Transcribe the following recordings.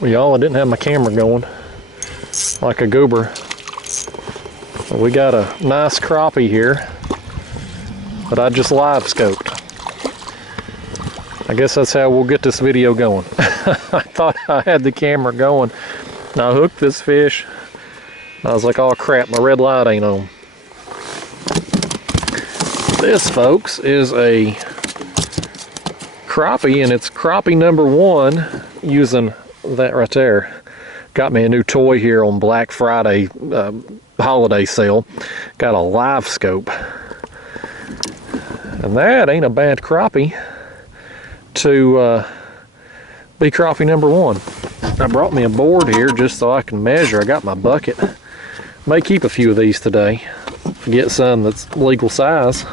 Well, y'all, I didn't have my camera going like a goober. We got a nice crappie here that I just live scoped. I guess that's how we'll get this video going. I thought I had the camera going, and I hooked this fish. I was like, oh crap, my red light ain't on. This, folks, is a crappie, and it's crappie number 1 using that right there. Got me a new toy here on Black Friday holiday sale. Got a Livescope. And that ain't a bad crappie to be crappie number 1. I brought me a board here just so I can measure. I got my bucket. May keep a few of these today. Get some that's legal size.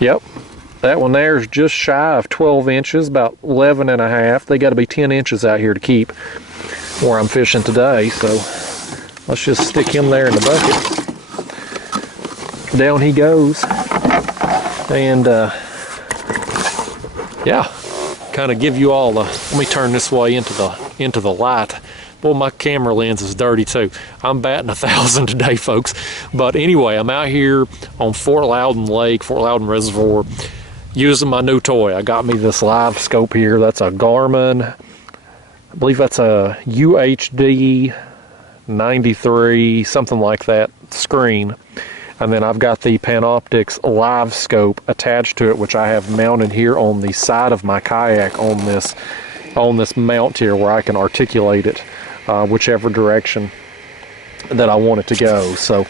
Yep, that one there is just shy of 12 inches, about 11 and a half. They got to be 10 inches out here to keep where I'm fishing today. So let's just stick him there in the bucket. Down he goes. And yeah, kind of give you all the, let me turn this way into the light. Boy, my camera lens is dirty too. I'm batting 1,000 today, folks. But anyway, I'm out here on Fort Loudon Lake, Fort Loudon Reservoir, using my new toy. I got me this Livescope here. That's a Garmin, I believe that's a UHD 93, something like that, screen. And then I've got the Panoptix Livescope attached to it, which I have mounted here on the side of my kayak on this mount here, where I can articulate it whichever direction that I want it to go. So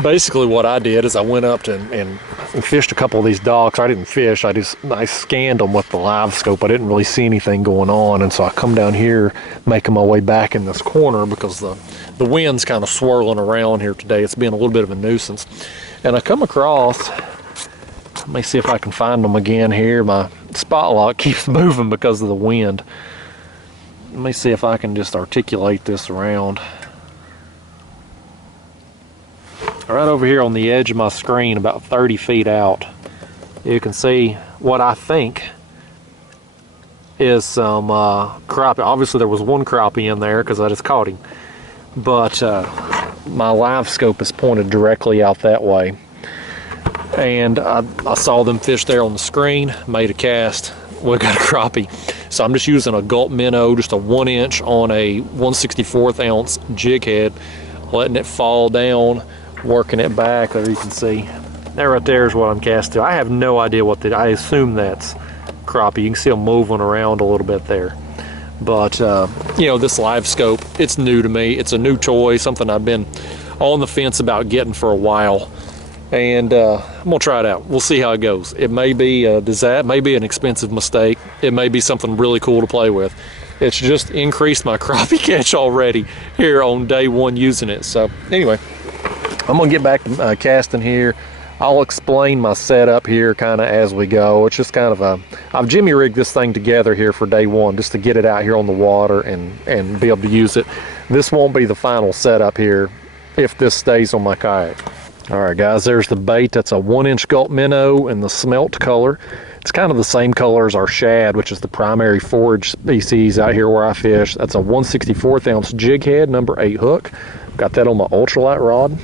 basically what I did is I went up and fished a couple of these docks. I didn't fish, I scanned them with the Livescope. I didn't really see anything going on, and so I come down here making my way back in this corner because the wind's kind of swirling around here today. It's been a little bit of a nuisance. And I come across, let me see if I can find them again here. My spot lock keeps moving because of the wind. Let me see if I can just articulate this around. Right over here on the edge of my screen, about 30 feet out, you can see what I think is some crappie. Obviously there was one crappie in there because I just caught him. But my Livescope is pointed directly out that way. And I saw them fish there on the screen, made a cast. We got a crappie. So I'm just using a gulp minnow, just a 1 inch on a 1/64 ounce jig head, letting it fall down, working it back. There you can see. That right there is what I'm casting. I have no idea what I assume that's crappie. You can see them moving around a little bit there. But you know, this Livescope, it's new to me. It's a new toy, something I've been on the fence about getting for a while. And I'm gonna try it out. We'll see how it goes. It may be a disaster, it may be an expensive mistake. It may be something really cool to play with. It's just increased my crappie catch already here on day 1 using it. So anyway, I'm gonna get back to casting here. I'll explain my setup here kind of as we go. It's just kind of I've jimmy rigged this thing together here for day 1 just to get it out here on the water and be able to use it. This won't be the final setup here if this stays on my kayak. All right, guys, there's the bait. That's a 1 inch gulp minnow in the smelt color. It's kind of the same color as our shad, which is the primary forage species out here where I fish. That's a 1/64 ounce jig head, number 8 hook. Got that on my ultralight rod.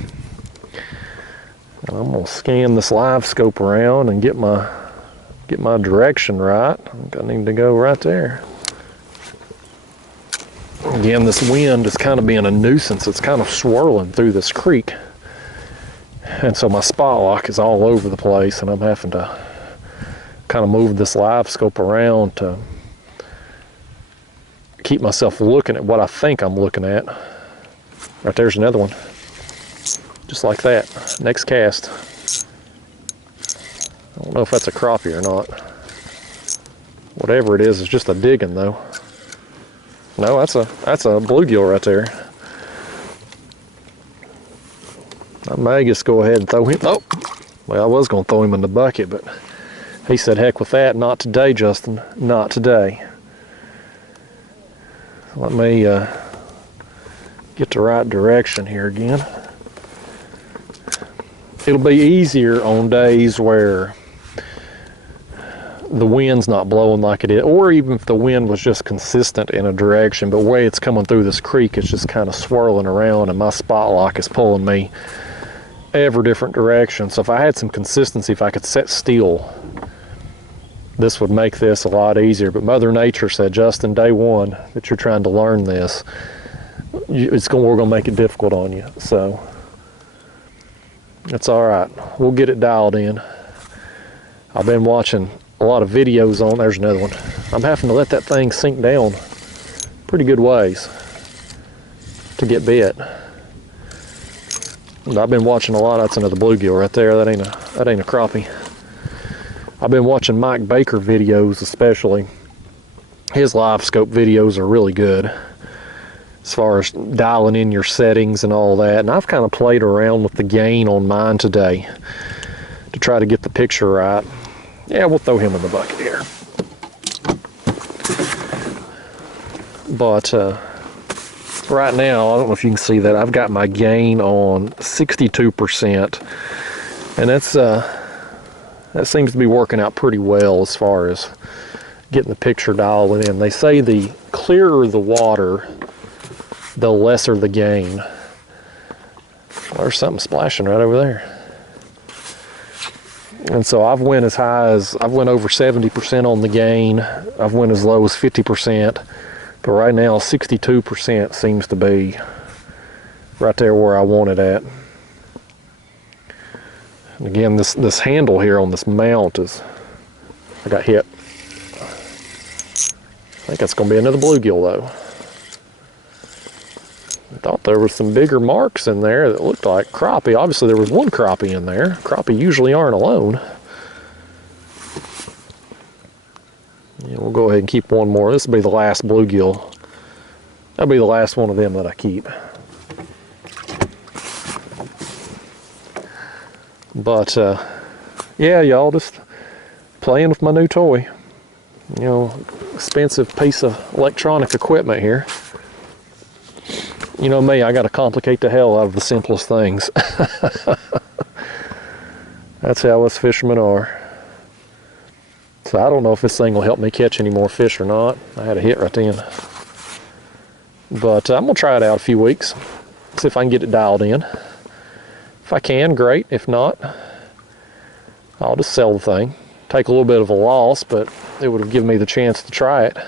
And I'm gonna scan this Livescope around and get my direction right. I think I need to go right there. Again, this wind is kind of being a nuisance. It's kind of swirling through this creek. And so my spot lock is all over the place, and I'm having to kind of move this Livescope around to keep myself looking at what I think I'm looking at. Right there's another one. Just like that. Next cast. I don't know if that's a crappie or not. Whatever it is, it's just a digging though. No, that's a bluegill right there. I may just go ahead and throw him. Oh, well, I was going to throw him in the bucket, but he said, heck with that. Not today, Justin. Not today. Let me get the right direction here again. It'll be easier on days where the wind's not blowing like it is, or even if the wind was just consistent in a direction, but the way it's coming through this creek, it's just kind of swirling around, and my spot lock is pulling me every different direction. So if I had some consistency, if I could sit still, this would make this a lot easier. But Mother Nature said, Justin, day one that you're trying to learn this, we're going to make it difficult on you. So it's all right. We'll get it dialed in. I've been watching a lot of videos on, there's another one. I'm having to let that thing sink down pretty good ways to get bit. But I've been watching a lot. That's another bluegill right there. That ain't a crappie. I've been watching Mike Baker videos, especially. His Livescope videos are really good as far as dialing in your settings and all that. And I've kind of played around with the gain on mine today to try to get the picture right. Yeah, we'll throw him in the bucket here. But right now, I don't know if you can see that, I've got my gain on 62%, and that seems to be working out pretty well as far as getting the picture dialed in. They say the clearer the water, the lesser the gain. There's something splashing right over there. And so I've went as high as, I've went over 70% on the gain. I've went as low as 50%. But right now, 62% seems to be right there where I want it at. And again, this handle here on this mount is, I got hit. I think that's going to be another bluegill though. I thought there was some bigger marks in there that looked like crappie. Obviously there was one crappie in there. Crappie usually aren't alone. Yeah, we'll go ahead and keep one more. This will be the last bluegill. That'll be the last one of them that I keep. But yeah, y'all, just playing with my new toy. You know, expensive piece of electronic equipment here. You know me, I got to complicate the hell out of the simplest things. That's how us fishermen are. So I don't know if this thing will help me catch any more fish or not. I had a hit right then. But I'm going to try it out a few weeks. See if I can get it dialed in. If I can, great. If not, I'll just sell the thing. Take a little bit of a loss, but it would have given me the chance to try it.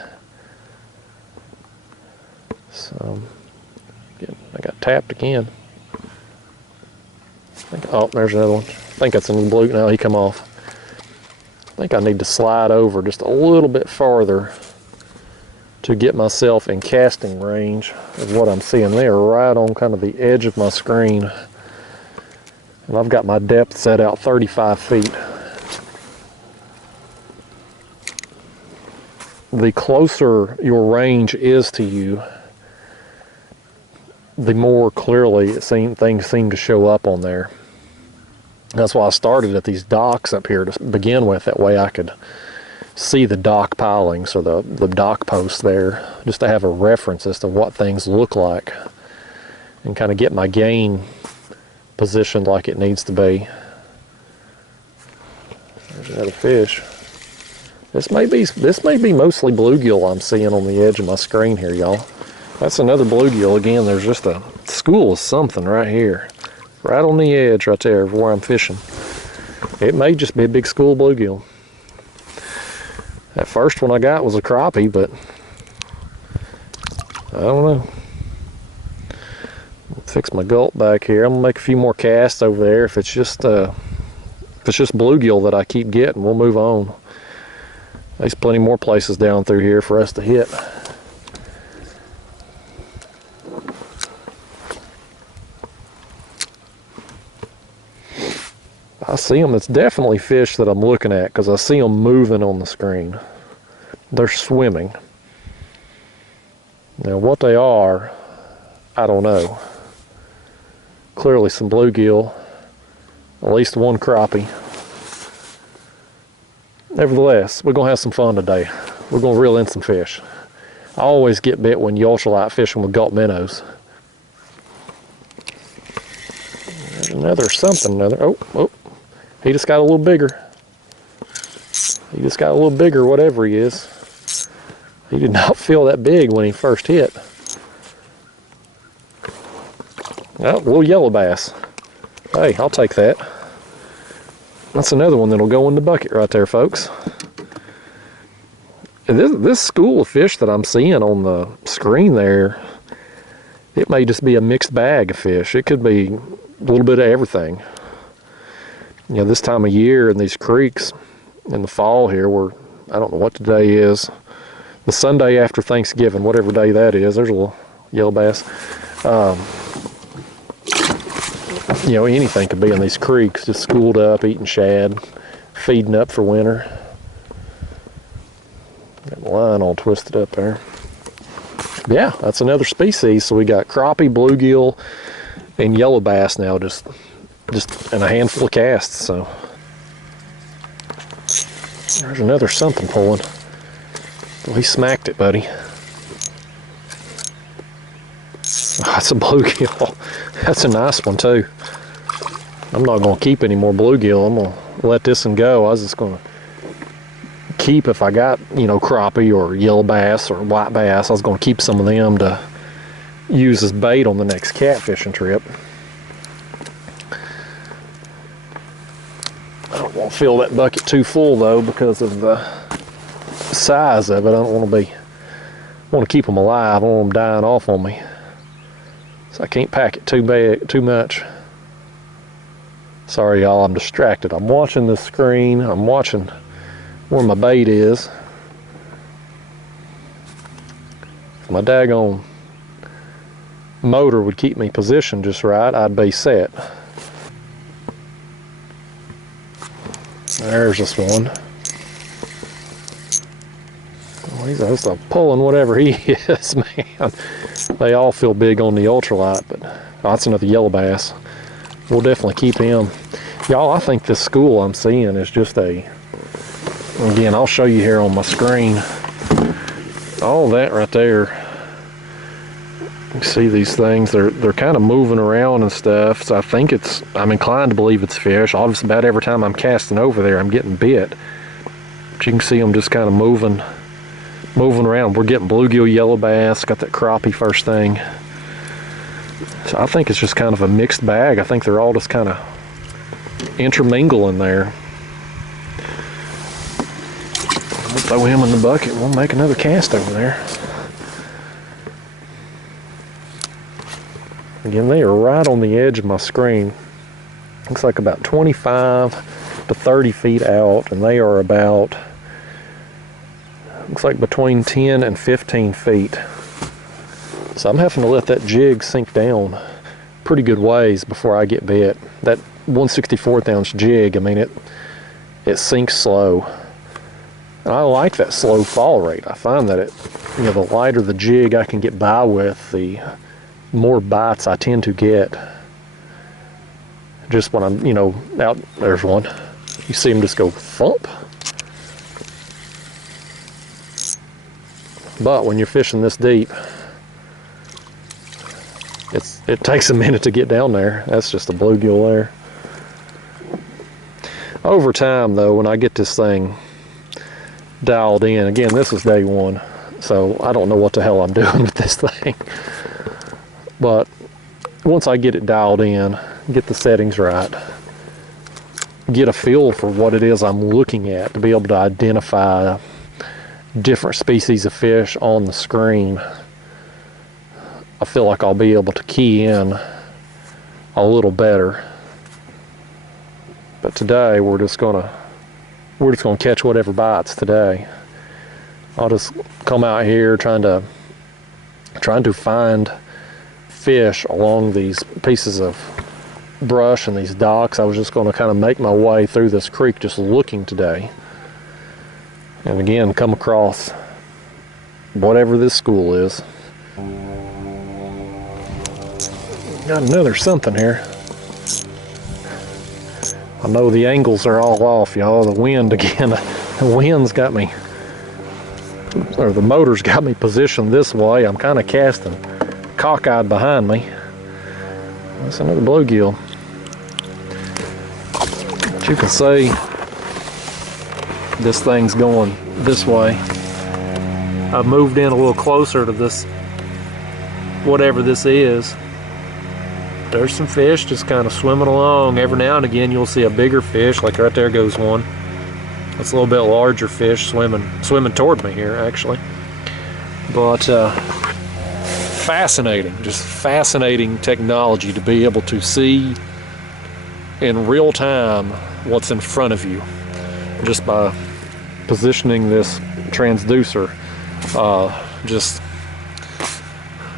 So, I got tapped again. Oh, there's another one. I think that's a new blue. No, he come off. I think I need to slide over just a little bit farther to get myself in casting range of what I'm seeing there, right on kind of the edge of my screen. And I've got my depth set out 35 feet. The closer your range is to you, the more clearly things seem to show up on there. That's why I started at these docks up here to begin with. That way I could see the dock pilings or the dock posts there, just to have a reference as to what things look like and kind of get my gain positioned like it needs to be. There's another fish. This may be mostly bluegill I'm seeing on the edge of my screen here, y'all. That's another bluegill. Again, there's just a school of something right here. Right on the edge right there of where I'm fishing. It may just be a big school of bluegill. That first one I got was a crappie, but I don't know. I'll fix my gulp back here. I'm gonna make a few more casts over there. If it's just bluegill that I keep getting, we'll move on. There's plenty more places down through here for us to hit. I see them. It's definitely fish that I'm looking at because I see them moving on the screen. They're swimming. Now what they are, I don't know. Clearly some bluegill, at least one crappie. Nevertheless, we're gonna have some fun today. We're gonna reel in some fish. I always get bit when you ultralight fishing with gulp minnows. There's another something, oh, he just got a little bigger. He just got a little bigger, whatever he is. He did not feel that big when he first hit. Oh, a little yellow bass. Hey, I'll take that. That's another one that'll go in the bucket right there, folks. And this school of fish that I'm seeing on the screen there, it may just be a mixed bag of fish. It could be a little bit of everything. You know, this time of year in these creeks in the fall here, where I don't know what the day is, the Sunday after Thanksgiving, whatever day that is, there's a little yellow bass. You know, anything could be in these creeks, just schooled up, eating shad, feeding up for winter. Got the line all twisted up there. Yeah, that's another species. So we got crappie, bluegill, and yellow bass now, just in a handful of casts. So there's another something pulling. Well, he smacked it, buddy. Oh, that's a bluegill. That's a nice one too. I'm not going to keep any more bluegill. I'm going to let this one go. I was just going to keep, if I got, you know, crappie or yellow bass or white bass, I was going to keep some of them to use as bait on the next catfishing trip. I don't want to fill that bucket too full though, because of the size of it. I don't want to keep them alive. I don't want them dying off on me. So I can't pack it too much. Sorry y'all, I'm distracted. I'm watching the screen. I'm watching where my bait is. If my daggone motor would keep me positioned just right, I'd be set. There's this one. Oh, he's just pulling whatever he is, man. They all feel big on the ultralight, but oh, that's another yellow bass. We'll definitely keep him. Y'all, I think this school I'm seeing is just again, I'll show you here on my screen. All that right there. You see these things, they're kind of moving around and stuff. So I think I'm inclined to believe it's fish. Obviously, about every time I'm casting over there, I'm getting bit. But you can see them just kind of moving around. We're getting bluegill, yellow bass, got that crappie first thing. So I think it's just kind of a mixed bag. I think they're all just kind of intermingling there. We'll throw him in the bucket. We'll make another cast over there. Again, they are right on the edge of my screen. Looks like about 25 to 30 feet out, and they are about, looks like between 10 and 15 feet. So I'm having to let that jig sink down pretty good ways before I get bit. That 1/64 ounce jig, I mean, it sinks slow. And I like that slow fall rate. I find that the lighter the jig I can get by with, the more bites I tend to get. Just when I'm, out, there's one. You see him just go thump. But when you're fishing this deep, it takes a minute to get down there. That's just a bluegill there. Over time though, when I get this thing dialed in, again, this is day one, so I don't know what the hell I'm doing with this thing. But once I get it dialed in, get the settings right, get a feel for what it is I'm looking at, to be able to identify different species of fish on the screen, I feel like I'll be able to key in a little better. But today we're just gonna catch whatever bites today. I'll just come out here trying to find fish along these pieces of brush and these docks. I was just going to kind of make my way through this creek just looking today, and again come across whatever this school is. Got another something here. I know the angles are all off, y'all. The wind again, the wind's got me, or the motor's got me positioned this way. I'm kind of casting cockeyed behind me. That's another bluegill. But you can see this thing's going this way. I've moved in a little closer to this, whatever this is. There's some fish just kind of swimming along. Every now and again you'll see a bigger fish, like right there goes one. That's a little bit larger fish swimming toward me here actually. But fascinating, just fascinating technology to be able to see in real time what's in front of you just by positioning this transducer. Just,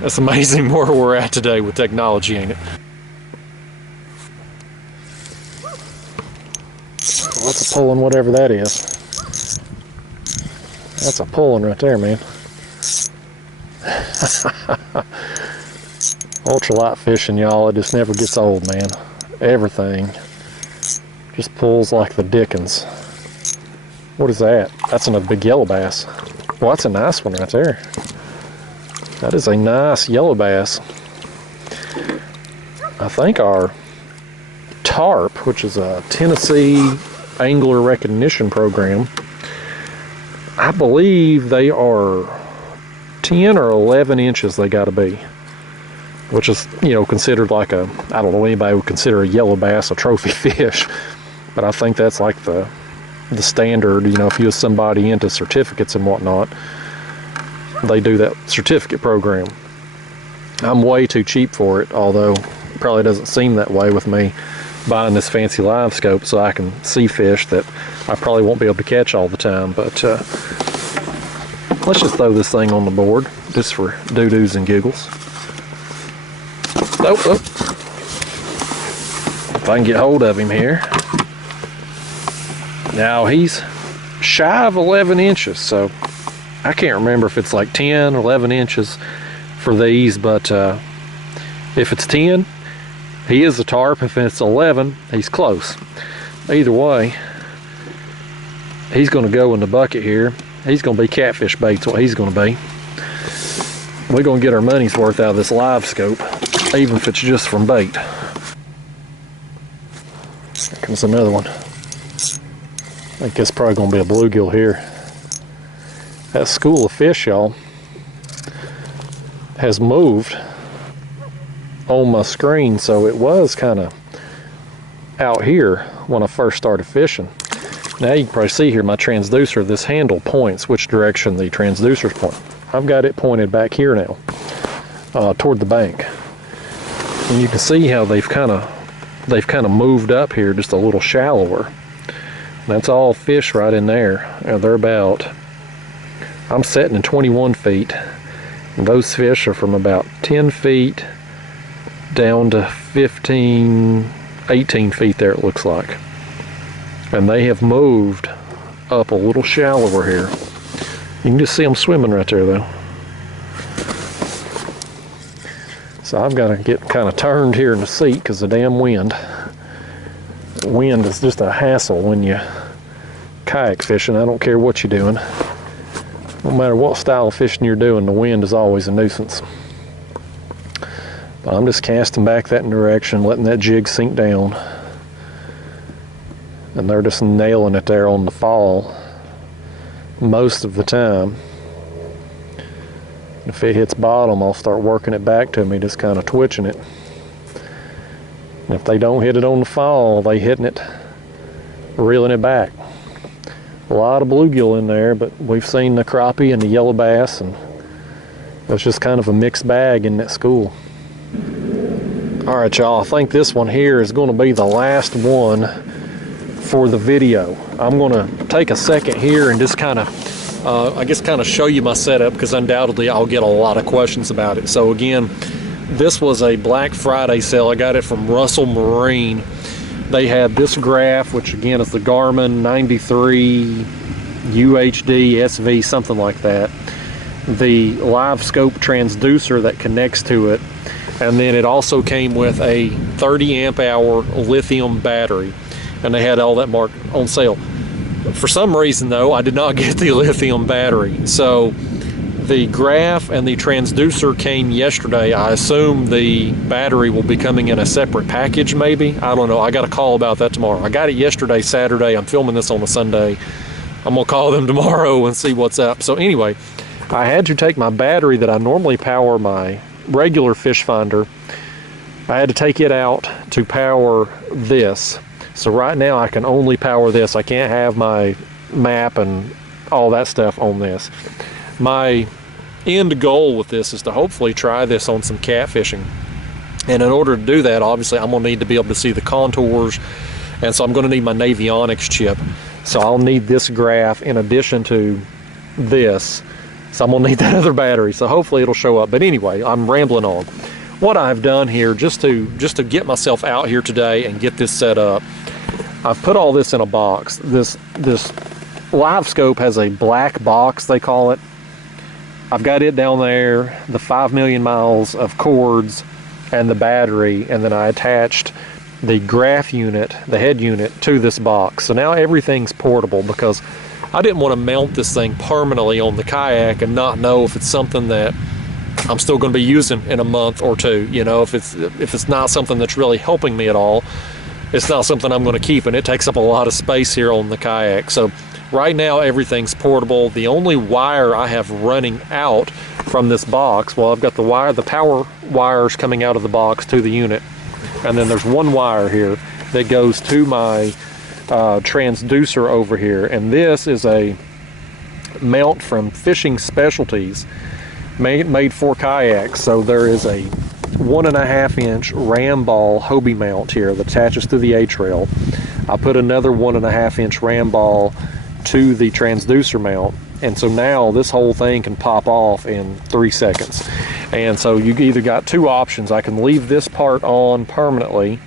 it's amazing where we're at today with technology, ain't it? Well, that's a pulling, whatever that is. That's a pulling right there, man. Ultralight fishing, y'all, it just never gets old, man. Everything just pulls like the dickens. What is that? That's a big yellow bass. Well, that's a nice one right there. That is a nice yellow bass. I think our TARP, which is a Tennessee Angler Recognition Program, I believe they are 10 or 11 inches they got to be, which is, you know, considered like a, I don't know, anybody would consider a yellow bass a trophy fish, but I think that's like the standard. You know, if you're somebody into certificates and whatnot, they do that certificate program. I'm way too cheap for it, although it probably doesn't seem that way with me buying this fancy Livescope so I can see fish that I probably won't be able to catch all the time. But let's just throw this thing on the board just for doo-doos and giggles. Nope, nope. If I can get hold of him here. Now he's shy of 11 inches, so I can't remember if it's like 10 or 11 inches for these, but if it's 10, he is a TARP. If it's 11, he's close. Either way, he's going to go in the bucket here. He's going to be catfish bait's what he's going to be. We're going to get our money's worth out of this Livescope, even if it's just from bait. Here comes another one. I think it's probably going to be a bluegill here. That school of fish, y'all, has moved on my screen, so it was kind of out here when I first started fishing. Now you can probably see here my transducer, this handle points which direction the transducer's point. I've got it pointed back here now, toward the bank. And you can see how they've kind of moved up here just a little shallower. That's all fish right in there. They're about, I'm setting in 21 feet. And those fish are from about 10 feet down to 15, 18 feet there, it looks like. And they have moved up a little shallower here. You can just see them swimming right there though. So I've got to get kind of turned here in the seat because of the damn wind. Wind is just a hassle when you kayak fishing. I don't care what you're doing. No matter what style of fishing you're doing, the wind is always a nuisance. But I'm just casting back that direction, letting that jig sink down. And they're just nailing it there on the fall most of the time. If it hits bottom, I'll start working it back to me, just kind of twitching it. And if they don't hit it on the fall, they hitting it, reeling it back. A lot of bluegill in there, but we've seen the crappie and the yellow bass, and it's just kind of a mixed bag in that school. All right, y'all, I think this one here is going to be the last one for the video. I'm going to take a second here and just kind of, I guess, kind of show you my setup, because undoubtedly I'll get a lot of questions about it. So again, this was a Black Friday sale. I got it from Russell Marine. They had this graph, which again is the Garmin 93 UHD SV, something like that. The Livescope transducer that connects to it. And then it also came with a 30 amp hour lithium battery. And they had all that marked on sale. For some reason though, I did not get the lithium battery. So the graph and the transducer came yesterday. I assume the battery will be coming in a separate package maybe. I don't know. I got a call about that tomorrow. I got it yesterday, Saturday. I'm filming this on a Sunday. I'm gonna call them tomorrow and see what's up. So anyway, I had to take my battery that I normally power my regular fish finder. I had to take it out to power this. So right now I can only power this. I can't have my map and all that stuff on this. My end goal with this is to hopefully try this on some catfishing. And in order to do that, obviously I'm gonna need to be able to see the contours. And so I'm gonna need my Navionics chip. So I'll need this graph in addition to this. So I'm gonna need that other battery. So hopefully it'll show up. But anyway, I'm rambling on. What I've done here, just to get myself out here today and get this set up, I've put all this in a box. This Livescope has a black box, they call it. I've got it down there, the 5 million miles of cords and the battery, and then I attached the graph unit, the head unit, to this box. So now everything's portable, because I didn't want to mount this thing permanently on the kayak and not know if it's something that I'm still going to be using in a month or two. You know, if it's not something that's really helping me at all, it's not something I'm going to keep, and it takes up a lot of space here on the kayak. So right now everything's portable. The only wire I have running out from this box, well, I've got the power wires coming out of the box to the unit, and then there's one wire here that goes to my transducer over here, and this is a mount from Fishing Specialties made for kayaks. So there is a 1.5 inch ram ball Hobie mount here that attaches to the A-trail. I put another 1.5 inch ram ball to the transducer mount, and so now this whole thing can pop off in 3 seconds. And so you either got two options. I can leave this part on permanently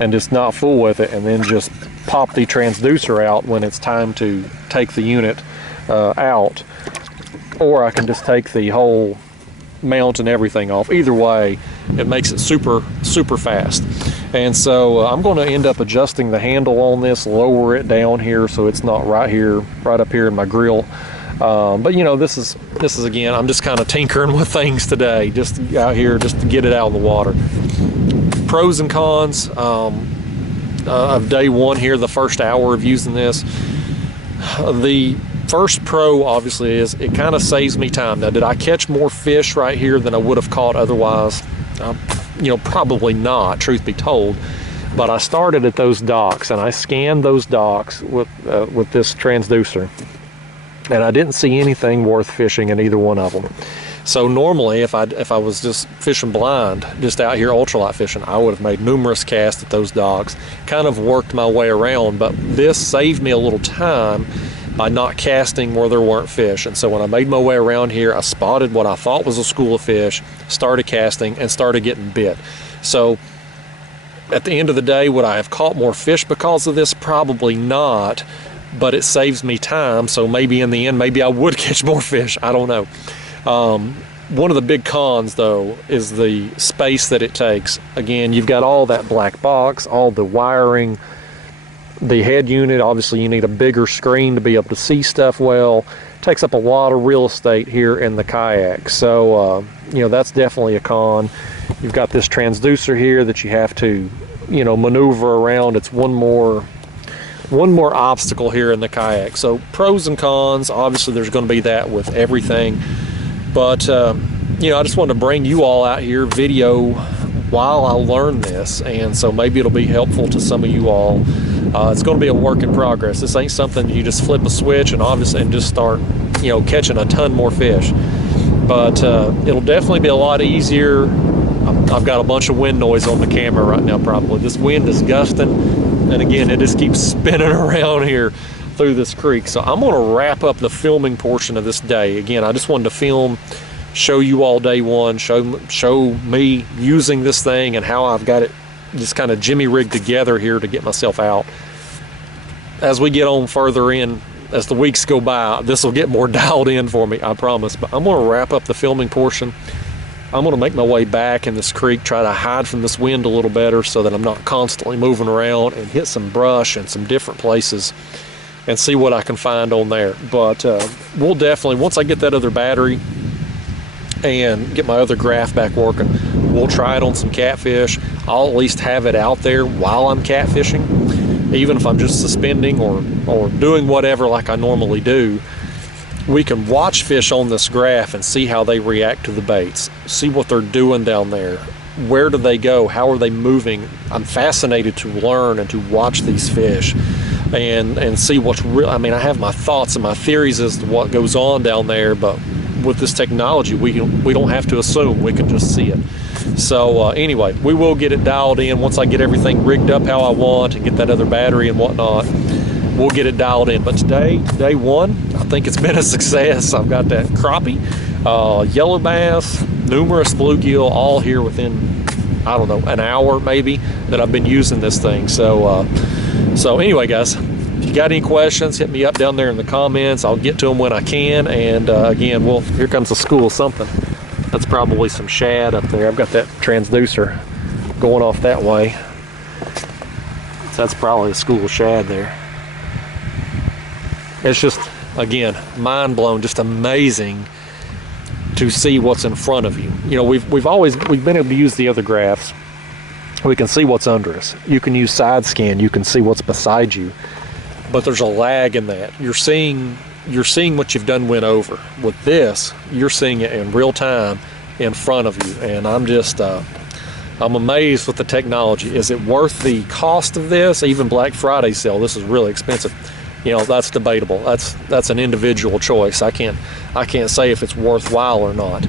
and just not fool with it, and then just pop the transducer out when it's time to take the unit out, or I can just take the whole mount and everything off. Either way, it makes it super fast. And so I'm going to end up adjusting the handle on this, lower it down here so it's not right up here in my grill. But you know, this is again, I'm just kind of tinkering with things today, just out here just to get it out of the water. Pros and cons of day one here, the first hour of using this. The first pro obviously is it kind of saves me time. Now, did I catch more fish right here than I would have caught otherwise? You know, probably not, truth be told. But I started at those docks and I scanned those docks with this transducer, and I didn't see anything worth fishing in either one of them. So normally, if I was just fishing blind, just out here ultralight fishing, I would have made numerous casts at those docks, kind of worked my way around. But this saved me a little time by not casting where there weren't fish. And so when I made my way around here, I spotted what I thought was a school of fish, started casting, and started getting bit. So at the end of the day, would I have caught more fish because of this? Probably not, but it saves me time. So maybe in the end, maybe I would catch more fish. I don't know. One of the big cons, though, is the space that it takes. Again, you've got all that black box, all the wiring, the head unit. Obviously, you need a bigger screen to be able to see stuff well. It takes up a lot of real estate here in the kayak. So, you know, that's definitely a con. You've got this transducer here that you have to, you know, maneuver around. It's one more obstacle here in the kayak. So pros and cons, obviously there's going to be that with everything. But, you know, I just wanted to bring you all out here video while I learn this, and so maybe it'll be helpful to some of you all. It's going to be a work in progress. This ain't something you just flip a switch and obviously just start, you know, catching a ton more fish. But it'll definitely be a lot easier. I've got a bunch of wind noise on the camera right now probably. This wind is gusting, and again, it just keeps spinning around here through this creek. So I'm going to wrap up the filming portion of this day. Again, I just wanted to film, show you all day one, show me using this thing and how I've got it just kind of jimmy rigged together here to get myself out. As we get on further in, as the weeks go by, this will get more dialed in for me, I promise. But I'm going to wrap up the filming portion. I'm going to make my way back in this creek, try to hide from this wind a little better so that I'm not constantly moving around, and hit some brush and some different places and see what I can find on there. But we'll definitely, once I get that other battery and get my other graph back working, we'll try it on some catfish. I'll at least have it out there while I'm catfishing. even if I'm just suspending or doing whatever like I normally do, we can watch fish on this graph and see how they react to the baits, see what they're doing down there, where do they go, how are they moving. I'm fascinated to learn and to watch these fish and see what's real. I mean, I have my thoughts and my theories as to what goes on down there, but with this technology, we don't have to assume, we can just see it. So anyway, we will get it dialed in once I get everything rigged up how I want and get that other battery and whatnot. We'll get it dialed in. But today, day one, I think it's been a success. I've got that crappie, yellow bass, numerous bluegill, all here within, I don't know, an hour maybe that I've been using this thing. So anyway, guys, if you got any questions, hit me up down there in the comments. I'll get to them when I can. And again, here comes a school of something. That's probably some shad up there. I've got that transducer going off that way. So that's probably a school of shad there. It's just, again, mind blown, just amazing to see what's in front of you. You know, we've been able to use the other graphs. We can see what's under us. You can use side scan. You can see what's beside you. But there's a lag in that. You're seeing what you've done went over. With this, you're seeing it in real time in front of you. And I'm just, I'm amazed with the technology. Is it worth the cost of this? Even Black Friday sale, this is really expensive. You know, that's debatable. That's an individual choice. I can't say if it's worthwhile or not.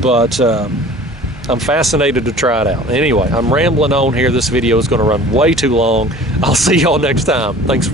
But I'm fascinated to try it out. Anyway, I'm rambling on here. This video is going to run way too long. I'll see y'all next time. Thanks for